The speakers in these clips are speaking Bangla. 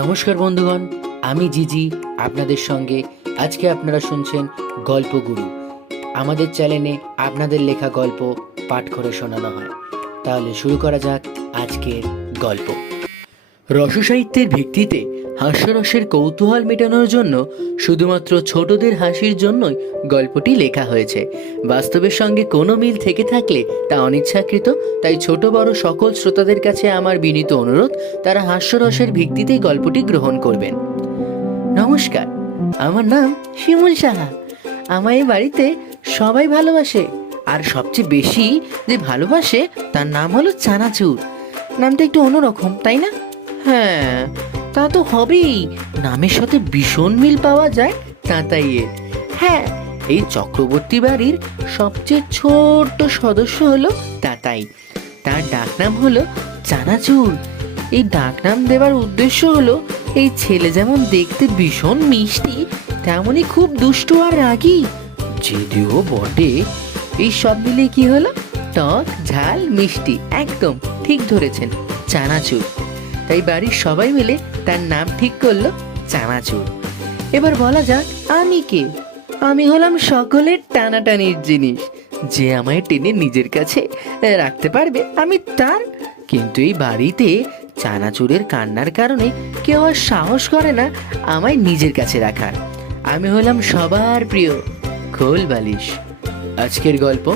নমস্কার বন্ধুগণ, আমি জিজি আপনাদের সঙ্গে। আজকে আপনারা শুনছেন গল্পগুরু। আমাদের চ্যানেলে আপনাদের লেখা গল্প পাঠ করে শোনানো হয়। তাহলে শুরু করা যাক আজকের গল্প। রসসাহিত্যের ভিত্তিতে হাস্যরসের কৌতূহল মেটানোর জন্য শুধুমাত্র ছোটদের হাসির জন্যই গল্পটি লেখা হয়েছে। বাস্তবের সঙ্গে কোনো মিল থেকে থাকলে তা অনিচ্ছাকৃত। তাই ছোট বড় সকল শ্রোতাদের কাছে আমার বিনীত অনুরোধ, তারা হাস্যরসের ভিত্তিতেই গল্পটি গ্রহণ করবেন। নমস্কার, আমার নাম শিমুল সাহা। আমার এই বাড়িতে সবাই ভালোবাসে, আর সবচেয়ে বেশি যে ভালোবাসে তার নাম হলো চানাচুর। নামটা একটু অন্যরকম, তাই না? হ্যাঁ, তা তো হবেই। নামের সাথে ভীষণ মিল পাওয়া যায় তাতাইয়ের। হ্যাঁ, এই চক্রবর্তী বাড়ির সবচেয়ে ছোট্ট সদস্য হলো তাতাই। তার ডাকনাম হলো চানাচুর। এই ডাকনাম দেওয়ার উদ্দেশ্য হলো, এই ছেলে যেমন দেখতে ভীষণ মিষ্টি, তেমনই খুব দুষ্টু আর রাগী, যদিও বটে। এই সব মিলে কি হলো? টক ঝাল মিষ্টি। একদম ঠিক ধরেছেন, চানাচুর। তাই বাড়ির সবাই মিলে তার নাম ঠিক করলো চানাচুর। এবার বলা যাক আমি কে। আমি হলাম সকলের টানাটানির জিনিস। যে আমায় টেনে নিজের কাছে রাখতে পারবে আমি তার। কিন্তু এই বাড়িতে চানাচুরের কান্নার কারণে কেউ আর সাহস করে না আমায় নিজের কাছে রাখার। আমি হলাম সবার প্রিয় কোলবালিশ। আজকের গল্প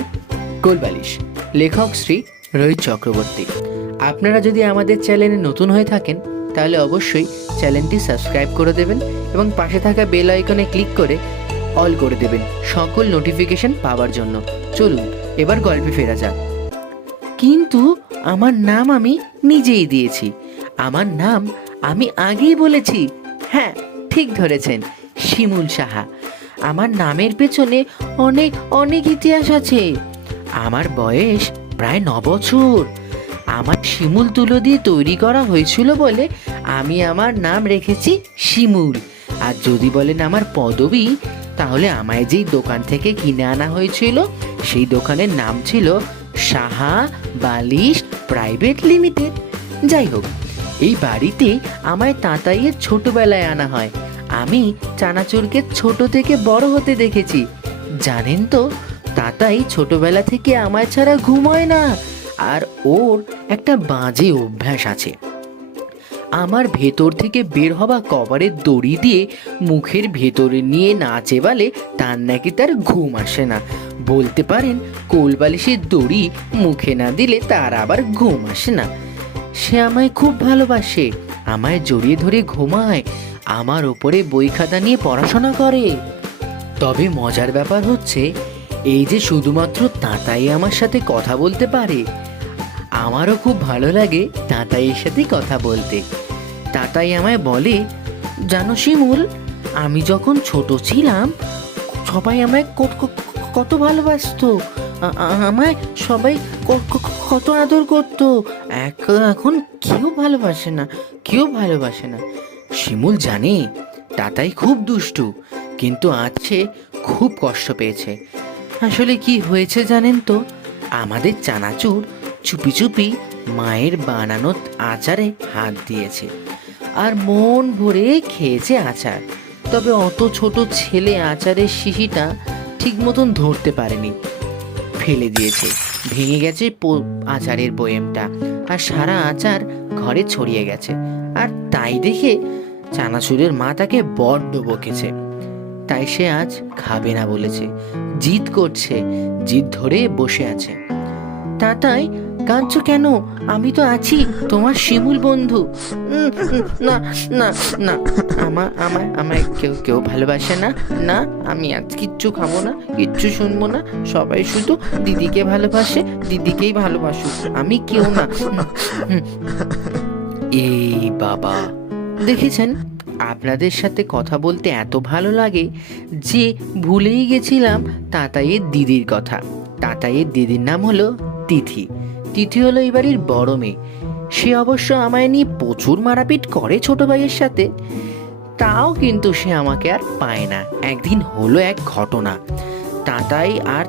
কোলবালিশ, লেখক শ্রী রোহিত চক্রবর্তী। আপনারা যদি আমাদের চ্যানেলে নতুন হয়ে থাকেন তাহলে অবশ্যই চ্যানেলটি সাবস্ক্রাইব করে দেবেন এবং পাশে থাকা বেল আইকনে ক্লিক করে অল করে দেবেন সকল নোটিফিকেশন পাওয়ার জন্য। চলুন এবার গল্পে ফেরা যাক। কিন্তু আমার নাম আমি নিজেই দিয়েছি। আমার নাম আমি আগেই বলেছি। হ্যাঁ, ঠিক ধরেছেন, শিমুল সাহা। আমার নামের পেছনে অনেক অনেক ইতিহাস আছে। আমার বয়স প্রায় 9 বছর। আমার শিমুল তুলো দিয়ে তৈরি করা হয়েছিল বলে আমি আমার নাম রেখেছি শিমুল। আর যদি বলেন আমার পদবী, তাহলে আমায় যেই দোকান থেকে কিনে আনা হয়েছিল সেই দোকানের নাম ছিল সাহা বালিশ প্রাইভেট লিমিটেড। যাই হোক, এই বাড়িতে আমায় তাতাইয়ের ছোটবেলায় আনা হয়। আমি চানাচুরকে ছোট থেকে বড় হতে দেখেছি। জানেন তো, তাতাই ছোটবেলা থেকে আমায় ছাড়া ঘুমোয় না। আর ওর একটা বাজে অভ্যাস আছে। আমার ভেতর থেকে বের হওয়া কভারের দড়ি দিয়ে মুখের ভেতরে নিয়ে নাচে বলে তার নাকি তার ঘুম আসে না। বলতে পারেন কোলবালিশের দড়ি মুখে না দিলে তার আবার ঘুম আসে না। সে আমায় খুব ভালোবাসে, আমায় জড়িয়ে ধরে ঘুমায়, আমার ওপরে বই খাতা নিয়ে পড়াশোনা করে। তবে মজার ব্যাপার হচ্ছে, এই যে শুধুমাত্র তাতাই আমার সাথে কথা বলতে পারে, আমারও খুব ভালো লাগে তাতাইয়ের সাথে কথা বলতে। তাতাই আমায় বলে, জানো শিমুল, আমি যখন ছোট ছিলাম সবাই আমায় কত ভালোবাসতো। আমায় সবাই কত আদর করতো। এখন কেউ ভালোবাসে না, কেউ ভালোবাসে না। শিমুল জানে তাতাই খুব দুষ্টু, কিন্তু আজ সে খুব কষ্ট পেয়েছে। আসলে কি হয়েছে জানেন তো, আমাদের চানাচুর চুপি চুপি মায়ের বানানো আচারে হাত দিয়েছে আর মন ভরে খেয়েছে আচার। তবে অত ছোট ছেলে আচারের শিশিটা ঠিক মতন ধরতে পারেনি, ফেলে দিয়েছে। ভেঙে গেছে আচারের বয়েমটা, আর সারা আচার ঘরে ছড়িয়ে গেছে। আর তাই দেখে চানাচুরের মা তাকে বড্ড বকেছে। তাই সে আজ খাবে না বলেছে, জিদ করছে, জিদ ধরে বসে আছে। তাতাই, কাঁদছো কেন? আমি তো আছি, তোমার শিমুল বন্ধু। না না না, আমায় কেউ ভালোবাসে না। না, আমি আজ কিচ্ছু খাবো না, কিচ্ছু শুনবো না। সবাই শুধু দিদিকে ভালোবাসে, দিদিকেই ভালোবাসুক, আমি কেউ না। এই বাবা, দেখেছেন, আপনাদের সাথে কথা বলতে এত ভালো লাগে যে ভুলেই গেছিলাম তাতাইয়ের দিদির কথা। তাতাইয়ের দিদির নাম হলো তিথি। তিথি হলো এই বাড়ির বড় মেয়ে। সে অবশ্য আমায় নিয়ে প্রচুর মারাপিট করে ছোট ভাইয়ের সাথে, তাও কিন্তু সে আমাকে আর পায় না। একদিন হলো এক ঘটনা, তাতাই আর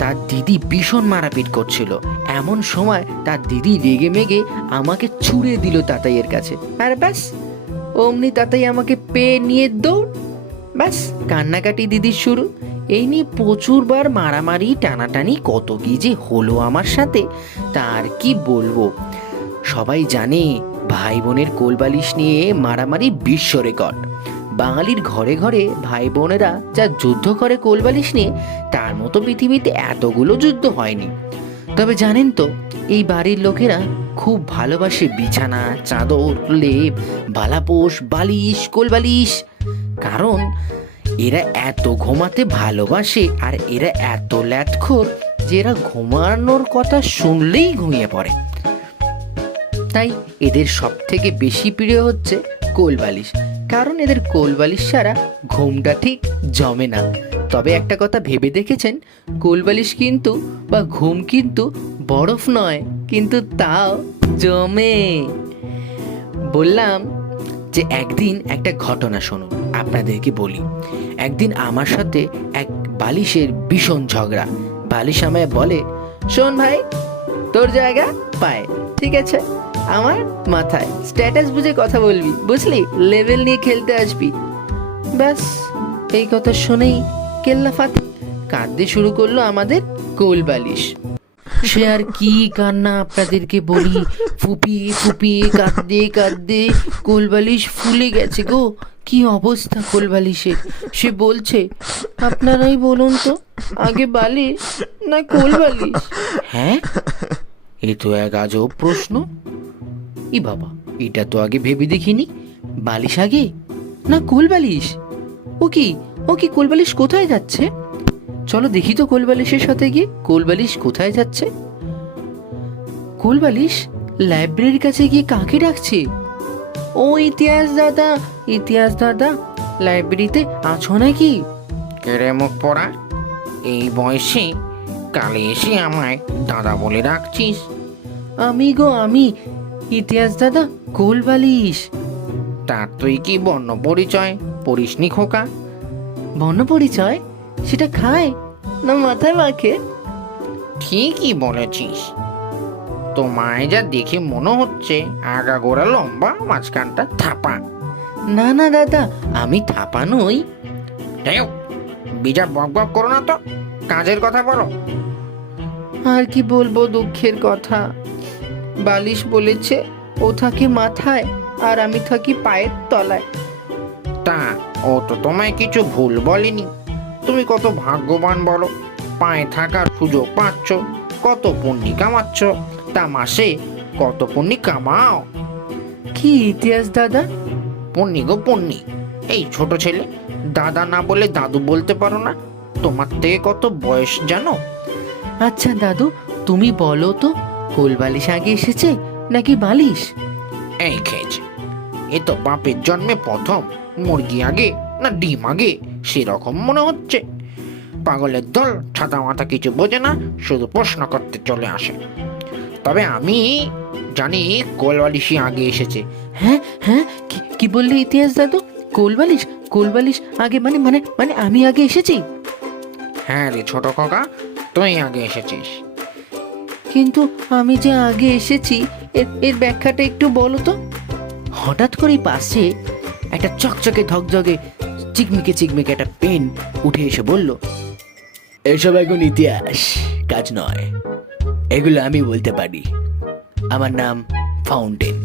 তার দিদি ভীষণ মারাপিট করছিল। এমন সময় তার দিদি রেগে মেগে আমাকে ছুঁড়ে দিল তাতাইয়ের কাছে, আর ব্যাস অমনি তাতেই আমাকে পেয়ে নিয়ে দৌড়। ব্যাস কান্নাকাটি দিদির শুরু। এই নিয়ে প্রচুরবার মারামারি টানাটানি কত কি যে হলো আমার সাথে, তার কি বলবো। সবাই জানে ভাই বোনের কোলবালিশ নিয়ে মারামারি বিশ্ব রেকর্ড। বাঙালির ঘরে ঘরে ভাই বোনেরা যা যুদ্ধ করে কোলবালিশ নিয়ে, তার মতো পৃথিবীতে এতগুলো যুদ্ধ হয়নি। তবে জানেন তো, এই বাড়ির লোকেরা খুব ভালোবাসে বিছানা, চাদর, লেপ, বালাপোষ, বালিশ, কোলবালিশ। কারণ এরা এত ঘুমাতে ভালোবাসে, আর এরা এত ল্যাটখোর যে এরা ঘুমানোর কথা শুনলেই ঘুমিয়ে পড়ে। তাই এদের সব থেকে বেশি প্রিয় হচ্ছে কোলবালিশ, কারণ এদের কোলবালিশ ছাড়া ঘুমটা ঠিক জমে না। তবে একটা কথা ভেবে দেখেছেন, কোলবালিশ কিন্তু বা ঘুম কিন্তু বরফ নয়, কিন্তু তাও জমে। বললাম যে একদিন একটা ঘটনা শুনুন, আপনাদেরকে বলি। একদিন আমার সাথে এক বালিশের ভীষণ ঝগড়া। বালিশ আমায় বলে, শোন ভাই, তোর জায়গা পায়, ঠিক আছে, আমার মাথায়। স্ট্যাটাস বুঝে কথা বলবি, বুঝলি, লেভেল নিয়ে খেলতে আসবি। ব্যাস এই কথা শুনেই কেল্লা ফাতে কাঁদতে শুরু করলো আমাদের কোলবালিশ। সে আর কি কান্না আপনাদেরকে বলি, ফুপিয়ে ফুপিয়ে কাঁদতে কাঁদতে কোলবালিশ ফুলে গেছে গো। কি অবস্থা কোলবালিশের। সে বলছে, আপনারাই বলুন তো, আগে বালিশ না কোলবালিশ? হ্যাঁ, এ তো এক আজব প্রশ্ন। ই বাবা, এটা তো আগে ভেবে দেখিনি। বালিশ আগে না কোলবালিশ? ও কি কোলবালিশ কোথায় যাচ্ছে? চলো দেখি তো কোলবালিশের সাথে গিয়ে কোলবালিশ কোথায় যাচ্ছে। কোলবালিশ লাইব্রেরির কাছে গিয়ে কাকে ডাকছে? ও ইতিহাস দাদা, লাইব্রেরিতে আছো নাকি? কেড়ে মুখ পড়া, এই বয়সে কালে এসে আমায় দাদা বলে রাখছিস? আমি ইতিহাস দাদা, কোলবালিশ। তা তুই কি বর্ণ পরিচয় পড়িসনি খোকা? বর্ণ পরিচয়? সেটা খায় না মাথায় মাখে? ঠিকই বলেছিস। তোমায় যা দেখে মনে হচ্ছে আগাগোড়া লম্বা, মাঝখানটা থাপা। না না দাদা, আমি থাপা নই। হেউ, বিজা বক বক করো না তো, কাজের কথা বলো। আর কি বলবো দুঃখের কথা। বালিশ বলেছে ও থাকে মাথায় আর আমি থাকি পায়ের তলায়। তা ও তো তোমায় কিছু ভুল বলেনি। তুমি কত ভাগ্যবান বলো, পায়ে থাকার সুযোগ পাচ্ছ, কত পুণ্যি কামাচ্ছ। তা মাসে কত পুণ্যি কামাও? কি ইতিহাস দাদা? পুণ্যি গো পুণ্যি। এই ছোট ছেলে, দাদা না বলে দাদু বলতে পারো না? তোমার থেকে কত বয়স জানো? আচ্ছা দাদু, তুমি বলো তো, কোলবালিশ আগে এসেছে নাকি বালিশ? এই খেয়েছে, এ তো বাপের জন্মে প্রথম। মুরগি আগে না ডিম আগে সেরকম মনে হচ্ছে। পাগলের দল, ছাতা মাথা কিছু বোঝে না, শুধু প্রশ্ন করতে চলে আসে। তবে আমি জানি কোলবালিশই আগে এসেছে। হ্যাঁ হ্যাঁ, কি বললে ইতিহাস দাদু? কোলবালিশ আগে মানে মানে মানে আমি আগে এসেছি? হ্যাঁ রে ছোট খোকা, তুই আগে এসেছিস। কিন্তু আমি যে আগে এসেছি এর ব্যাখ্যাটা একটু বলো তো। হঠাৎ করেই পাশে একটা চকচকে ধকধকে চিকমিকে একটা পেন উঠে এসে বলল, এসব এখন ইতিহাস কাজ নয়, এগুলো আমি বলতে পারি। আমার নাম ফাউন্টেন।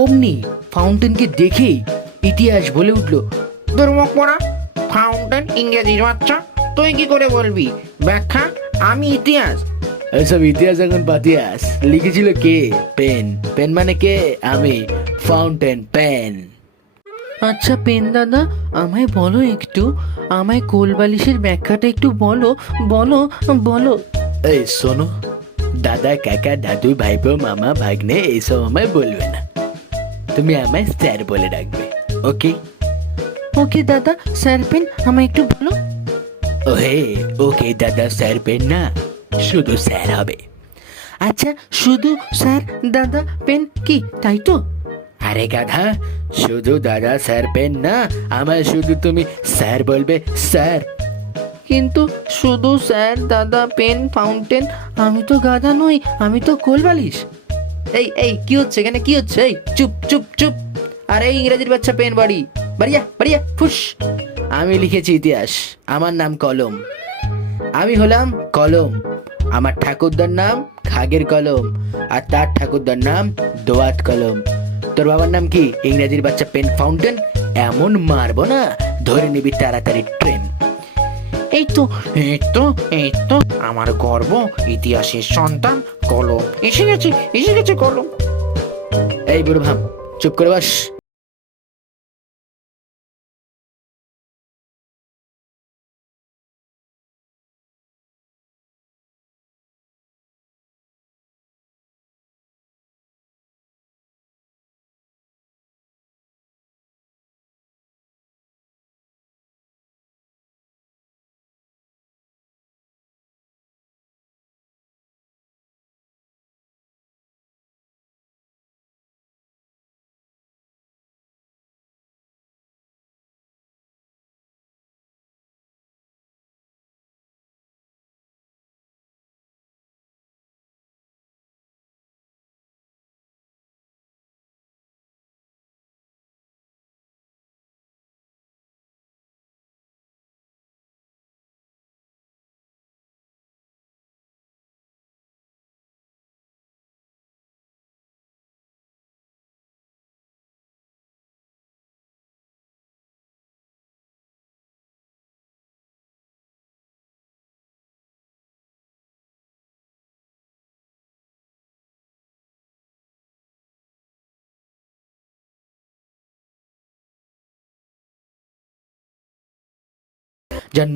অমনি ফাউন্টেনকে দেখেই ইতিহাস বলে উঠল, দুর্মুখ পড়া, ফাউন্টেন ইংরেজির বাচ্চা, তুই কি করে বলবি ব্যাখ্যা? আমি ইতিহাস। এসব ইতিহাস এখন পাতিয়াস। লিখেছিল কে? পেন মানে কে? আমি, ফাউন্টেন পেন। আচ্ছা পেন দাদা, আমায় বলো একটু, আমায় কোলবালিশের ব্যাখ্যাটা একটু বলো। এই শোনো, দাদা, কাকা, দাদু, ভাইপো, মামা, ভাগ্নে এইসব আমায় বলবে না। তুমি আমায় স্যার বলে ডাকবে, ওকে? ওকে দাদা, স্যার পেন, আমায় একটু বলো। ওকে দাদা, স্যার পেন না, শুধু স্যার হবে। আচ্ছা, শুধু স্যার দাদা পেন কি, তাই তো? আরে গাধা, শুধু দাদা স্যার পেন না, আমায় শুধু তুমি স্যার বলবে, স্যার। কিন্তু শুধু স্যার দাদা পেন ফাউন্টেন, আমি তো গাধা নই, আমি তো কোলবালিশ। এই কি হচ্ছে এখানে, কি হচ্ছে? এই চুপ চুপ চুপ, আরে ইংরেজির বাচ্চা পেন বাড়িয়া বাড়িয়া ফুস। আমি লিখেছি ইতিহাস, আমার নাম কলম। আমি হলাম কলম, আমার ঠাকুরদার নাম খাগের কলম, আর তার ঠাকুরদার নাম দোয়াত কলম। তোর বাবার নাম কি? ইংরেজির বাচ্চা পেন ফাউন্টেন। এমন মারবো না, ধরে নিবি তাড়াতাড়ি ট্রেন। এই তো এই তো এই তো আমার গর্ব, ইতিহাসের সন্তান কলম এসে গেছে কলম। এই বুড়ো ভাম, চুপ করে বাস। যার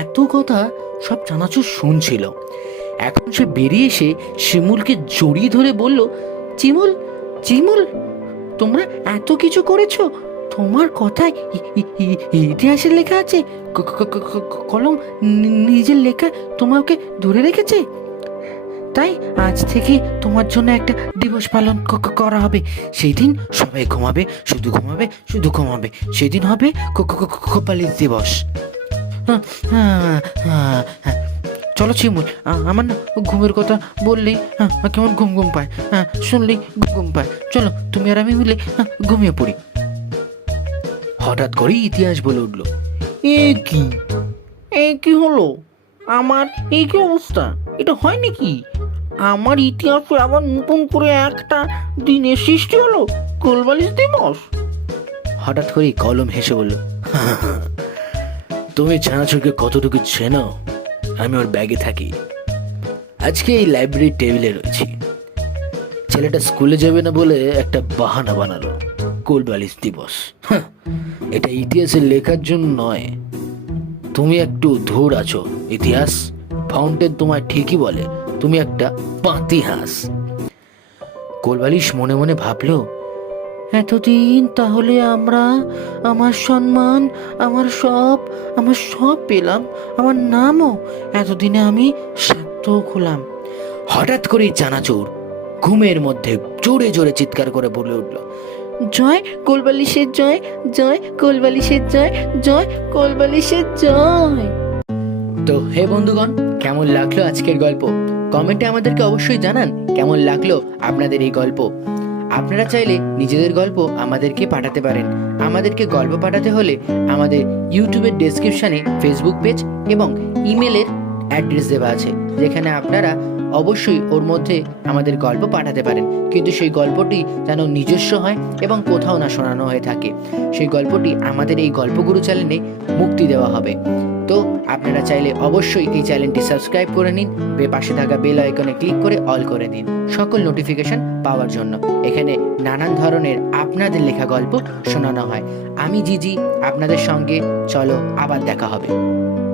এত কথা সব চানাচুর শুনছিল। এখন সে বেরিয়ে এসে শিমুলকে জড়িয়ে ধরে বলল, চিমুল চিমুল, তোমরা এত কিছু করেছো, তোমার কথায় ইতিহাসে লেখা আছে। কলম নিজের লেখা তোমাকে ধরে রেখেছে। তাই আজ থেকে তোমার জন্য একটা দিবস পালন করা হবে। সেই দিন সবাই ঘুমাবে, শুধু ঘুমাবে, শুধু ঘুমাবে। সেদিন হবে কপালি দিবস। চলো চিমুল, আমার না ঘুমের কথা বললেই কেমন ঘুম ঘুম পায়, শুনলেই ঘুম পায়। চলো তুমি আর আমি মিলে ঘুমিয়ে পড়ি। হঠাৎ করেই ইতিহাস বলে উঠলো, এ কি হলো? আমার এই কি অবস্থা? এটা হয় নাকি? আমার ইতিহাসে আবার নতুন করে একটা দিনের সৃষ্টি হলো, কোলবালিশ দিবস। হঠাৎ করেই কলম হেসে বলল, তুমি চানাচুরকে কতটুকু চেনো? আমি ওর ব্যাগে থাকি, আজকে এই লাইব্রেরির টেবিলে রয়েছি। ছেলেটা স্কুলে যাবে না বলে একটা বাহানা বানালো, কোলবালিশ দিবস। এটা ইতিহাসের লেখার জন্য নয়। তুমি একটু ধূর আছো। ইতিহাস ফাউন্টেন তোমায় ঠিকই বলে, তুমি একটা পাতি হাঁস। কোলবালিশ মনে মনে ভাবলো, এতদিন তাহলে আমরা আমার সম্মান, আমার সব পেলাম, আমার নামও এতদিনে আমি সার্থক হলাম। হঠাৎ করেই চানাচুর ঘুমের মধ্যে জোরে জোরে চিৎকার করে বলে উঠল, জয় কোলবালিশের জয়, জয় কোলবালিশের জয়, জয় কোলবালিশের জয়। তো হে বন্ধুগণ, কেমন লাগলো আজকের গল্প? কমেন্টে আমাদেরকে অবশ্যই জানান কেমন লাগলো আপনাদের এই গল্প। আপনারা চাইলে নিজেদের গল্প আমাদেরকে পাঠাতে পারেন। আমাদেরকে গল্প পাঠাতে হলে আমাদের ইউটিউবের ডেসক্রিপশনে ফেসবুক পেজ এবং ইমেলের অ্যাড্রেস দেওয়া আছে, যেখানে আপনারা অবশ্যই ওর মধ্যে আমাদের গল্প পাঠাতে পারেন, কিন্তু সেই গল্পটি যেন নিজস্ব হয় এবং কোথাও না শোনানো হয়ে থাকে। সেই গল্পটি আমাদের এই গল্পগুরু চ্যানেলে মুক্তি দেওয়া হবে। তো আপনারা চাইলে অবশ্যই এই চ্যানেলটি সাবস্ক্রাইব করে নিন, পাশে থাকা বেল আইকনে ক্লিক করে অল করে দিন সকল নোটিফিকেশন পাওয়ার জন্য। এখানে নানান ধরনের আপনাদের লেখা গল্প শোনানো হয়। আমি জিজি আপনাদের সঙ্গে, চলো আবার দেখা হবে।